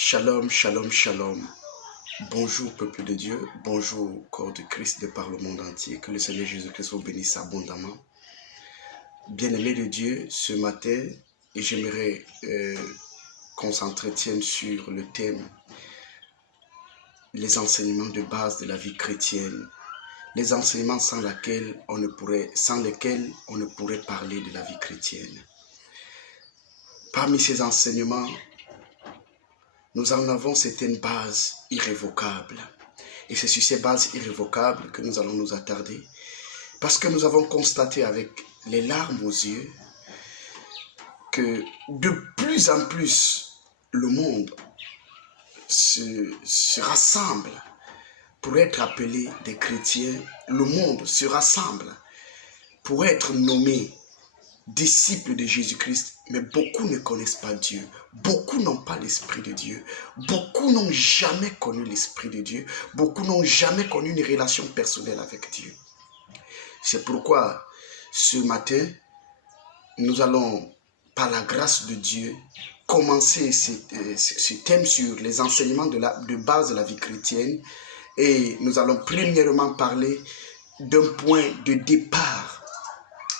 Shalom, shalom, shalom. Bonjour peuple de Dieu, bonjour corps de Christ de par le monde entier. Que le Seigneur Jésus-Christ vous bénisse abondamment. Bien-aimés de Dieu, ce matin, j'aimerais qu'on s'entretienne sur le thème les enseignements de base de la vie chrétienne. Les enseignements sans lesquels on ne pourrait parler de la vie chrétienne. Parmi ces enseignements, nous en avons certaines bases irrévocables. Et c'est sur ces bases irrévocables que nous allons nous attarder. Parce que nous avons constaté avec les larmes aux yeux que de plus en plus le monde se rassemble pour être appelé des chrétiens. Le monde se rassemble pour être nommé disciples de Jésus-Christ, mais beaucoup ne connaissent pas Dieu. Beaucoup n'ont pas l'Esprit de Dieu. Beaucoup n'ont jamais connu l'Esprit de Dieu. Beaucoup n'ont jamais connu une relation personnelle avec Dieu. C'est pourquoi ce matin, nous allons, par la grâce de Dieu, commencer ce thème sur les enseignements de base de la vie chrétienne. Et nous allons premièrement parler d'un point de départ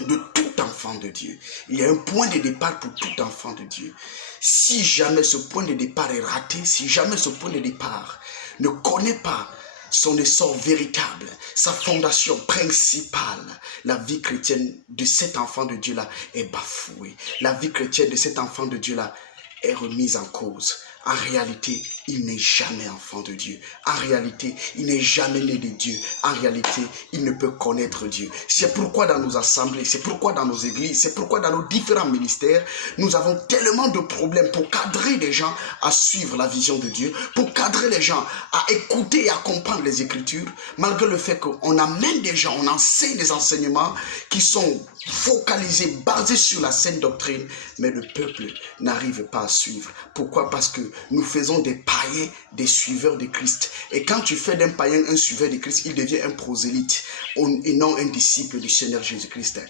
de tout enfant de Dieu. Il y a un point de départ pour tout enfant de Dieu. Si jamais ce point de départ est raté, si jamais ce point de départ ne connaît pas son essor véritable, sa fondation principale, la vie chrétienne de cet enfant de Dieu-là est bafouée. La vie chrétienne de cet enfant de Dieu-là est remise en cause. En réalité, il n'est jamais enfant de Dieu. En réalité, il n'est jamais né de Dieu. En réalité, il ne peut connaître Dieu. C'est pourquoi dans nos assemblées, c'est pourquoi dans nos églises, c'est pourquoi dans nos différents ministères, nous avons tellement de problèmes pour cadrer les gens à suivre la vision de Dieu, pour cadrer les gens à écouter et à comprendre les Écritures, malgré le fait qu'on amène des gens, on enseigne des enseignements qui sont focalisés, basés sur la saine doctrine, mais le peuple n'arrive pas à suivre. Pourquoi? Parce que nous faisons des païens, des suiveurs de Christ. Et quand tu fais d'un païen un suiveur de Christ, il devient un prosélyte et non un disciple du Seigneur Jésus-Christ.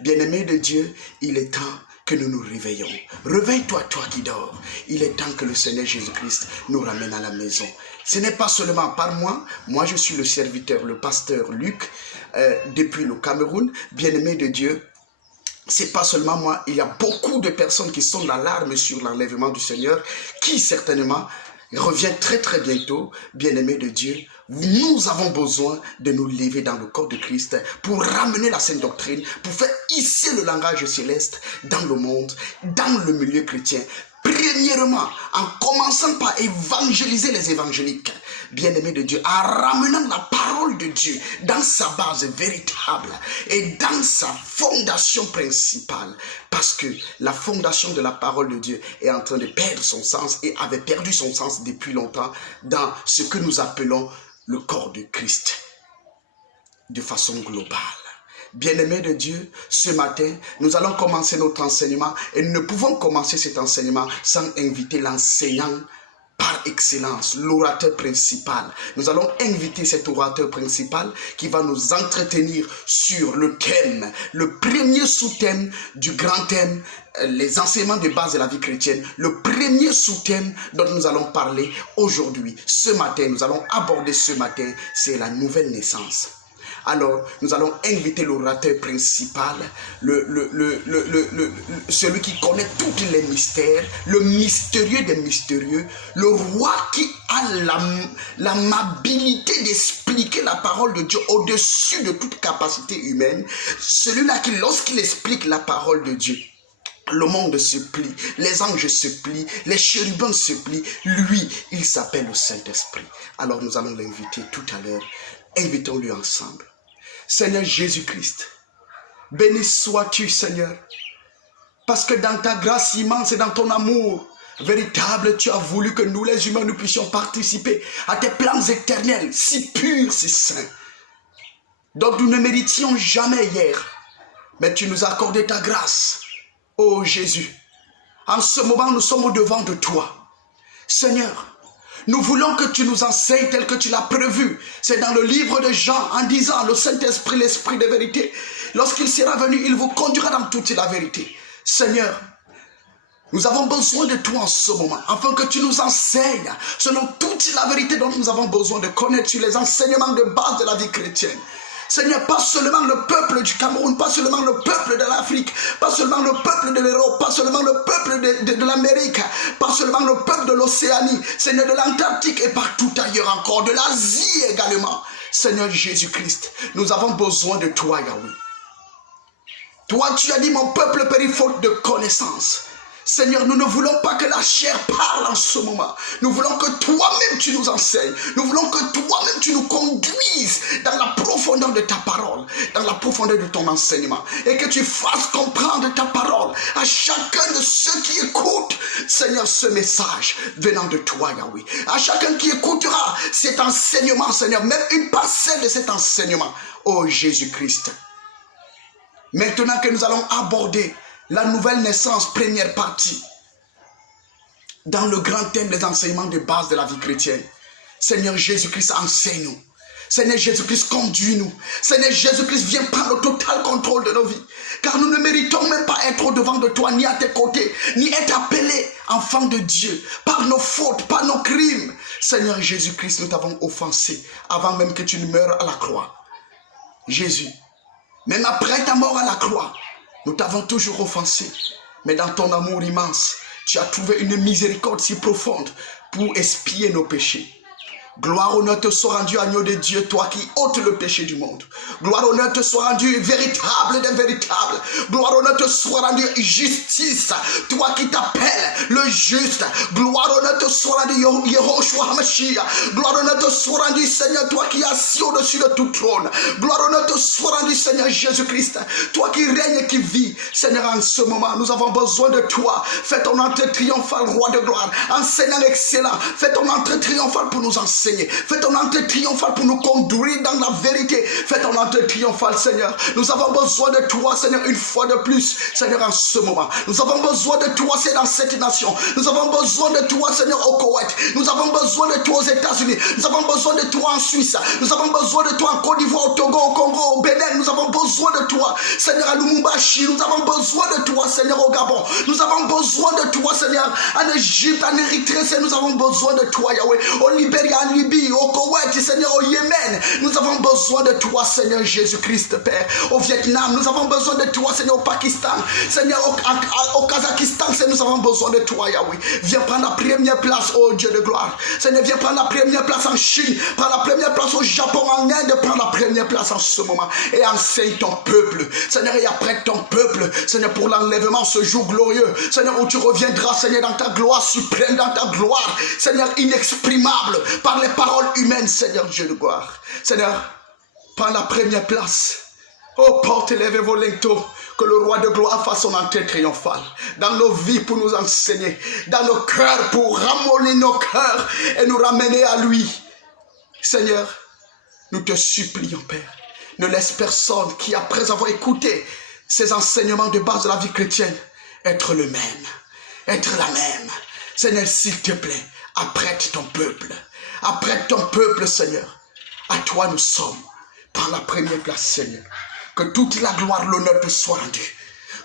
Bien-aimé de Dieu, il est temps que nous nous réveillons. Réveille-toi, toi qui dors. Il est temps que le Seigneur Jésus-Christ nous ramène à la maison. Ce n'est pas seulement par moi. Moi, je suis le serviteur, le pasteur Luc, depuis le Cameroun. Bien-aimé de Dieu, c'est pas seulement moi, il y a beaucoup de personnes qui sont l'alarme sur l'enlèvement du Seigneur, qui certainement revient très très bientôt, bien-aimés de Dieu. Nous avons besoin de nous lever dans le corps de Christ pour ramener la sainte doctrine, pour faire hisser le langage céleste dans le monde, dans le milieu chrétien. Premièrement, en commençant par évangéliser les évangéliques, bien-aimés de Dieu, en ramenant la parole de Dieu dans sa base véritable et dans sa fondation principale. Parce que la fondation de la parole de Dieu est en train de perdre son sens et avait perdu son sens depuis longtemps dans ce que nous appelons le corps de Christ de façon globale. Bien-aimés de Dieu, ce matin, nous allons commencer notre enseignement et nous ne pouvons commencer cet enseignement sans inviter l'enseignant par excellence, l'orateur principal. Nous allons inviter cet orateur principal qui va nous entretenir sur le thème, le premier sous-thème du grand thème, les enseignements de base de la vie chrétienne. Le premier sous-thème dont nous allons parler aujourd'hui, ce matin, nous allons aborder ce matin, c'est la nouvelle naissance. Alors, nous allons inviter l'orateur principal, celui qui connaît tous les mystères, le mystérieux des mystérieux, le roi qui a l'amabilité d'expliquer la parole de Dieu au-dessus de toute capacité humaine, celui-là qui, lorsqu'il explique la parole de Dieu, le monde se plie, les anges se plient, les chérubins se plient. Lui, il s'appelle le Saint-Esprit. Alors, nous allons l'inviter tout à l'heure. Invitons-le ensemble. Seigneur Jésus-Christ, béni sois-tu, Seigneur, parce que dans ta grâce immense et dans ton amour véritable, tu as voulu que nous, les humains, nous puissions participer à tes plans éternels, si purs, si saints, dont nous ne méritions jamais hier, mais tu nous as accordé ta grâce, ô Jésus. En ce moment, nous sommes au-devant de toi. Seigneur, nous voulons que tu nous enseignes tel que tu l'as prévu. C'est dans le livre de Jean, en disant, le Saint-Esprit, l'Esprit de vérité, lorsqu'il sera venu, il vous conduira dans toute la vérité. Seigneur, Nous avons besoin de toi en ce moment, afin que tu nous enseignes selon toute la vérité dont nous avons besoin de connaître sur les enseignements de base de la vie chrétienne. Seigneur, pas seulement le peuple du Cameroun, pas seulement le peuple de l'Afrique, pas seulement le peuple de l'Europe, pas seulement le peuple de l'Amérique, pas seulement le peuple de l'Océanie, Seigneur, de l'Antarctique et partout ailleurs encore, de l'Asie également. Seigneur Jésus-Christ, nous avons besoin de toi, Yahweh. Toi, tu as dit, mon peuple périt faute de connaissance. Seigneur, nous ne voulons pas que la chair parle en ce moment. Nous voulons que toi-même tu nous enseignes. Nous voulons que toi-même tu nous conduises dans la profondeur de ta parole, dans la profondeur de ton enseignement. Et que tu fasses comprendre ta parole à chacun de ceux qui écoutent, Seigneur, ce message venant de toi, Yahweh. À chacun qui écoutera cet enseignement, Seigneur, même une parcelle de cet enseignement. Oh Jésus-Christ. Maintenant que nous allons aborder la nouvelle naissance, première partie, dans le grand thème des enseignements de base de la vie chrétienne. Seigneur Jésus-Christ, enseigne-nous. Seigneur Jésus-Christ, conduis-nous. Seigneur Jésus-Christ, viens prendre le total contrôle de nos vies. Car nous ne méritons même pas être au-devant de toi, ni à tes côtés, ni être appelés enfants de Dieu, par nos fautes, par nos crimes. Seigneur Jésus-Christ, nous t'avons offensé, avant même que tu ne meures à la croix. Jésus, même après ta mort à la croix, nous t'avons toujours offensé, mais dans ton amour immense, tu as trouvé une miséricorde si profonde pour expier nos péchés. Gloire, honneur te soit rendu, agneau de Dieu, toi qui ôtes le péché du monde. Gloire, honneur te soit rendu, véritable des véritables. Gloire, honneur te soit rendu, justice, toi qui t'appelles le juste. Gloire, honneur te soit rendu, Yehoshua HaMashiach. Gloire, honneur te soit rendu, Seigneur, toi qui es assis au-dessus de tout trône. Gloire, honneur te soit rendu, Seigneur Jésus-Christ, toi qui règnes et qui vis. Seigneur, en ce moment, nous avons besoin de toi. Fais ton entrée triomphale, roi de gloire. Enseignant excellent, fais ton entrée triomphale pour nous enseigner. Fais ton entrée triomphale pour nous conduire dans la vérité. Fais ton entrée triomphale, Seigneur. Nous avons besoin de toi, Seigneur, une fois de plus, Seigneur, en ce moment. Nous avons besoin de toi, c'est dans cette nation. Nous avons besoin de toi, Seigneur, au Koweït. Nous avons besoin de toi aux États-Unis. Nous avons besoin de toi en Suisse. Nous avons besoin de toi en Côte d'Ivoire, au Togo, au Congo, au Bénin. Nous avons besoin de toi, Seigneur, à Lumumbashi. Nous avons besoin de toi, Seigneur, au Gabon. Nous avons besoin de toi, Seigneur, en Égypte, en Érythrée. Nous avons besoin de toi, Yahweh, au Libéria, en Libye, au Koweït, Seigneur, au Yémen. Nous avons besoin de toi, Seigneur Jésus-Christ, Père. Au Vietnam, nous avons besoin de toi, Seigneur, au Pakistan. Seigneur, au Kazakhstan, Seigneur, nous avons besoin de toi, Yahweh. Viens prendre la première place, oh Dieu de gloire. Seigneur, viens prendre la première place en Chine, prendre la première place au Japon, en Inde, prendre la première place en ce moment. Et enseigne ton peuple, Seigneur, et apprête ton peuple, Seigneur, pour l'enlèvement, ce jour glorieux. Seigneur, où tu reviendras, Seigneur, dans ta gloire suprême, dans ta gloire, Seigneur, inexprimable, par les paroles humaines, Seigneur Dieu de gloire. Seigneur, prends la première place. Oh, porte élevez vos linteaux, que le roi de gloire fasse son entrée triomphale dans nos vies pour nous enseigner, dans nos cœurs pour ramollir nos cœurs et nous ramener à lui. Seigneur, nous te supplions, Père, ne laisse personne qui, après avoir écouté ces enseignements de base de la vie chrétienne, être le même, être la même. Seigneur, s'il te plaît, apprête ton peuple. Apprête ton peuple, Seigneur. À toi nous sommes. Prends la première place, Seigneur. Que toute la gloire, l'honneur te soit rendue.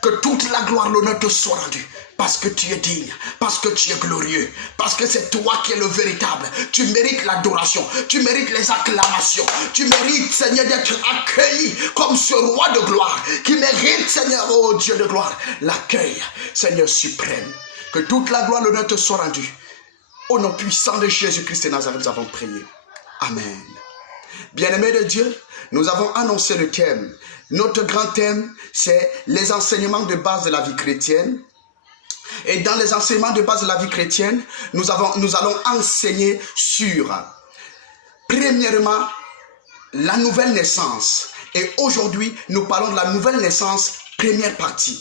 Que toute la gloire, l'honneur te soit rendue. Parce que tu es digne, parce que tu es glorieux, parce que c'est toi qui es le véritable. Tu mérites l'adoration, tu mérites les acclamations. Tu mérites, Seigneur, d'être accueilli comme ce roi de gloire. Qui mérite, Seigneur, oh Dieu de gloire, l'accueil, Seigneur suprême. Que toute la gloire, l'honneur te soit rendue. Au nom puissant de Jésus-Christ de Nazareth, nous avons prié. Amen. Bien-aimés de Dieu, nous avons annoncé le thème. Notre grand thème, c'est les enseignements de base de la vie chrétienne. Et dans les enseignements de base de la vie chrétienne, nous allons enseigner sur, premièrement, la nouvelle naissance. Et aujourd'hui, nous parlons de la nouvelle naissance, première partie.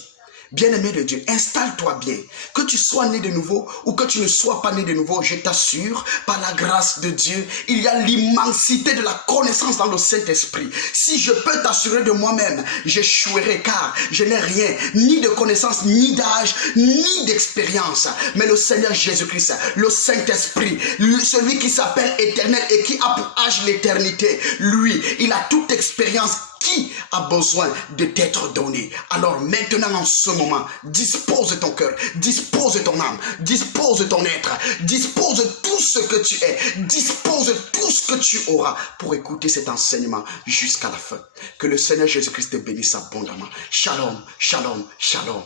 Bien-aimé de Dieu, installe-toi bien. Que tu sois né de nouveau ou que tu ne sois pas né de nouveau, je t'assure, par la grâce de Dieu, il y a l'immensité de la connaissance dans le Saint-Esprit. Si je peux t'assurer de moi-même, j'échouerai car je n'ai rien, ni de connaissance, ni d'âge, ni d'expérience. Mais le Seigneur Jésus-Christ, le Saint-Esprit, celui qui s'appelle éternel et qui a pour âge l'éternité, lui, il a toute expérience qui a besoin de t'être donné. Alors maintenant, en ce moment, dispose ton cœur, dispose ton âme, dispose ton être, dispose tout ce que tu es, dispose tout ce que tu auras pour écouter cet enseignement jusqu'à la fin. Que le Seigneur Jésus-Christ te bénisse abondamment. Shalom, shalom, shalom.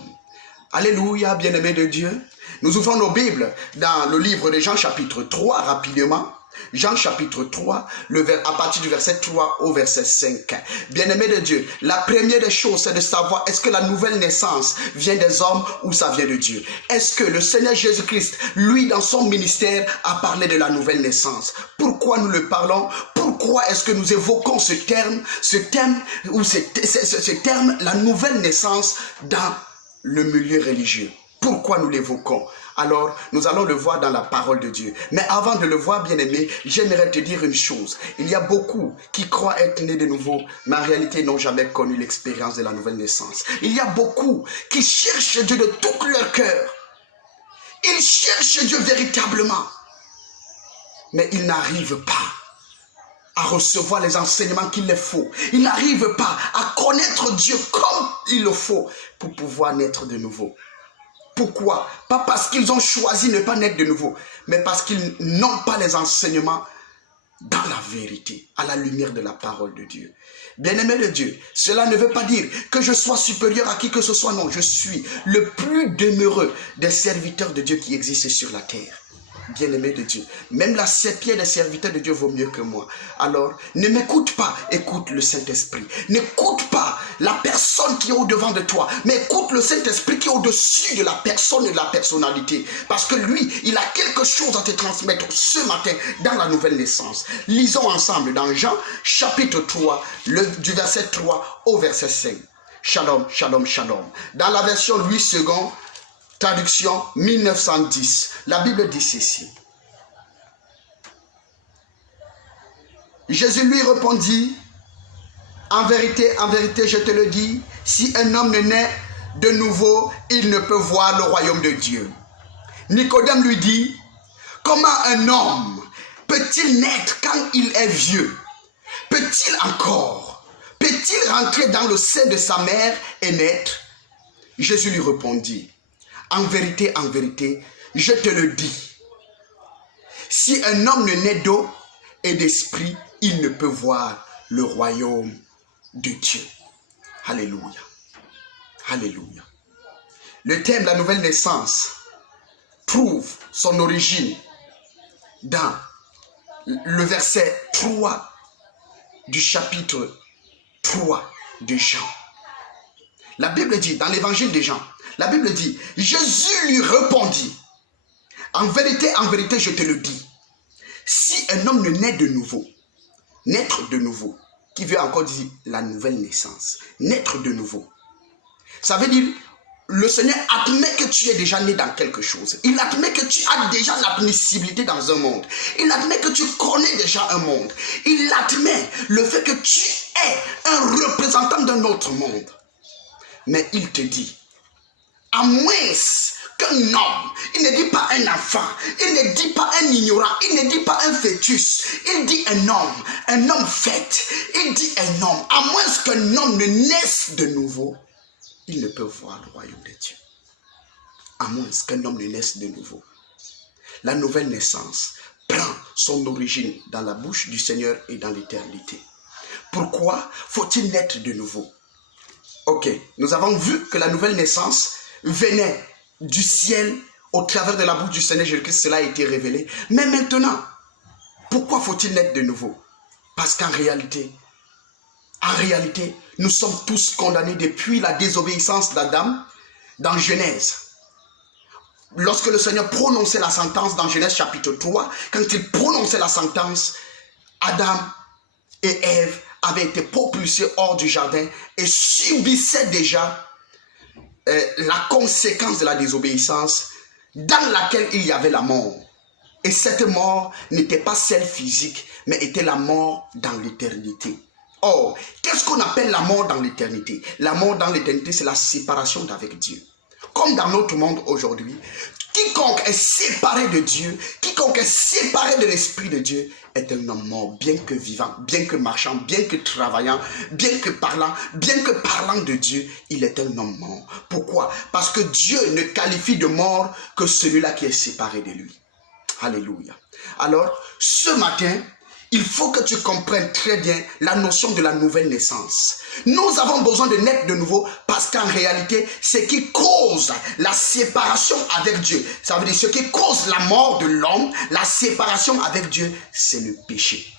Alléluia, bien-aimés de Dieu. Nous ouvrons nos Bibles dans le livre de Jean chapitre 3 rapidement. Jean chapitre 3, à partir du verset 3 au verset 5. Bien-aimés de Dieu, la première des choses, c'est de savoir est-ce que la nouvelle naissance vient des hommes ou ça vient de Dieu. Est-ce que le Seigneur Jésus-Christ, lui, dans son ministère, a parlé de la nouvelle naissance? Pourquoi nous le parlons? Pourquoi est-ce que nous évoquons ce terme, la nouvelle naissance dans le milieu religieux? Pourquoi nous l'évoquons? Alors, nous allons le voir dans la parole de Dieu. Mais avant de le voir, bien-aimé, j'aimerais te dire une chose. Il y a beaucoup qui croient être nés de nouveau, mais en réalité n'ont jamais connu l'expérience de la nouvelle naissance. Il y a beaucoup qui cherchent Dieu de tout leur cœur. Ils cherchent Dieu véritablement. Mais ils n'arrivent pas à recevoir les enseignements qu'il leur faut. Ils n'arrivent pas à connaître Dieu comme il le faut pour pouvoir naître de nouveau. Pourquoi? Pas parce qu'ils ont choisi de ne pas naître de nouveau, mais parce qu'ils n'ont pas les enseignements dans la vérité, à la lumière de la parole de Dieu. Bien-aimé de Dieu, cela ne veut pas dire que je sois supérieur à qui que ce soit. Non, je suis le plus demeureux des serviteurs de Dieu qui existent sur la terre. Bien-aimé de Dieu, même la serpillère des serviteurs de Dieu vaut mieux que moi. Alors, ne m'écoute pas, écoute le Saint-Esprit. N'écoute pas la personne qui est au-devant de toi, mais écoute le Saint-Esprit qui est au-dessus de la personne et de la personnalité. Parce que lui, il a quelque chose à te transmettre ce matin dans la nouvelle naissance. Lisons ensemble dans Jean chapitre 3, du verset 3 au verset 5. Shalom, shalom, shalom. Dans la version Louis II, traduction 1910, la Bible dit ceci. Jésus lui répondit, en vérité, je te le dis, si un homme ne naît de nouveau, il ne peut voir le royaume de Dieu. Nicodème lui dit, comment un homme peut-il naître quand il est vieux? Peut-il rentrer dans le sein de sa mère et naître? Jésus lui répondit, en vérité, je te le dis. Si un homme ne naît d'eau et d'esprit, il ne peut voir le royaume de Dieu. Alléluia. Alléluia. Le thème de la nouvelle naissance trouve son origine dans le verset 3 du chapitre 3 de Jean. La Bible dit, dans l'évangile de Jean, la Bible dit, Jésus lui répondit, en vérité, je te le dis, si un homme ne naît de nouveau, naître de nouveau, qui veut encore dire la nouvelle naissance, naître de nouveau, ça veut dire, le Seigneur admet que tu es déjà né dans quelque chose. Il admet que tu as déjà l'admissibilité dans un monde. Il admet que tu connais déjà un monde. Il admet le fait que tu es un représentant d'un autre monde. Mais il te dit, à moins qu'un homme, il ne dit pas un enfant, il ne dit pas un ignorant, il ne dit pas un fœtus, il dit un homme fait, il dit un homme, à moins qu'un homme ne naisse de nouveau, il ne peut voir le royaume de Dieu. À moins qu'un homme ne naisse de nouveau. La nouvelle naissance prend son origine dans la bouche du Seigneur et dans l'éternité. Pourquoi faut-il naître de nouveau? Ok, nous avons vu que la nouvelle naissance venait du ciel au travers de la bouche du Seigneur Jésus-Christ, cela a été révélé. Mais maintenant, pourquoi faut-il naître de nouveau? Parce qu'en réalité, nous sommes tous condamnés depuis la désobéissance d'Adam dans Genèse. Lorsque le Seigneur prononçait la sentence dans Genèse chapitre 3, quand il prononçait la sentence, Adam et Ève avaient été propulsés hors du jardin et subissaient déjà la conséquence de la désobéissance dans laquelle il y avait la mort. Et cette mort n'était pas celle physique, mais était la mort dans l'éternité. Or, qu'est-ce qu'on appelle la mort dans l'éternité? La mort dans l'éternité, c'est la séparation d'avec Dieu. Comme dans notre monde aujourd'hui, quiconque est séparé de Dieu, quiconque quiconque est séparé de l'Esprit de Dieu est un homme mort, bien que vivant, bien que marchant, bien que travaillant, bien que parlant de Dieu, il est un homme mort. Pourquoi? Parce que Dieu ne qualifie de mort que celui-là qui est séparé de lui. Alléluia. Alors, ce matin, il faut que tu comprennes très bien la notion de la nouvelle naissance. Nous avons besoin de naître de nouveau parce qu'en réalité, ce qui cause la séparation avec Dieu, ça veut dire ce qui cause la mort de l'homme, la séparation avec Dieu, c'est le péché.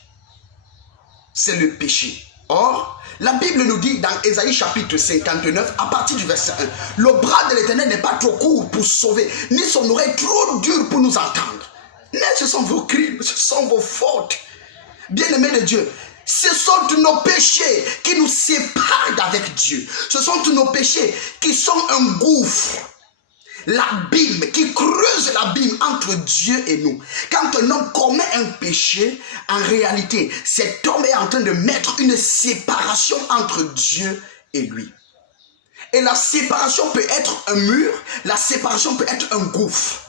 C'est le péché. Or, la Bible nous dit dans Ésaïe chapitre 59, à partir du verset 1, le bras de l'Éternel n'est pas trop court pour sauver, ni son oreille trop dure pour nous entendre. Mais ce sont vos crimes, ce sont vos fautes. Bien-aimés de Dieu, ce sont tous nos péchés qui nous séparent d'avec Dieu. Ce sont tous nos péchés qui sont un gouffre, l'abîme, qui creuse l'abîme entre Dieu et nous. Quand un homme commet un péché, en réalité, cet homme est en train de mettre une séparation entre Dieu et lui. Et la séparation peut être un mur, la séparation peut être un gouffre.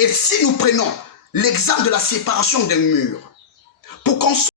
Et si nous prenons l'exemple de la séparation d'un mur, pour construire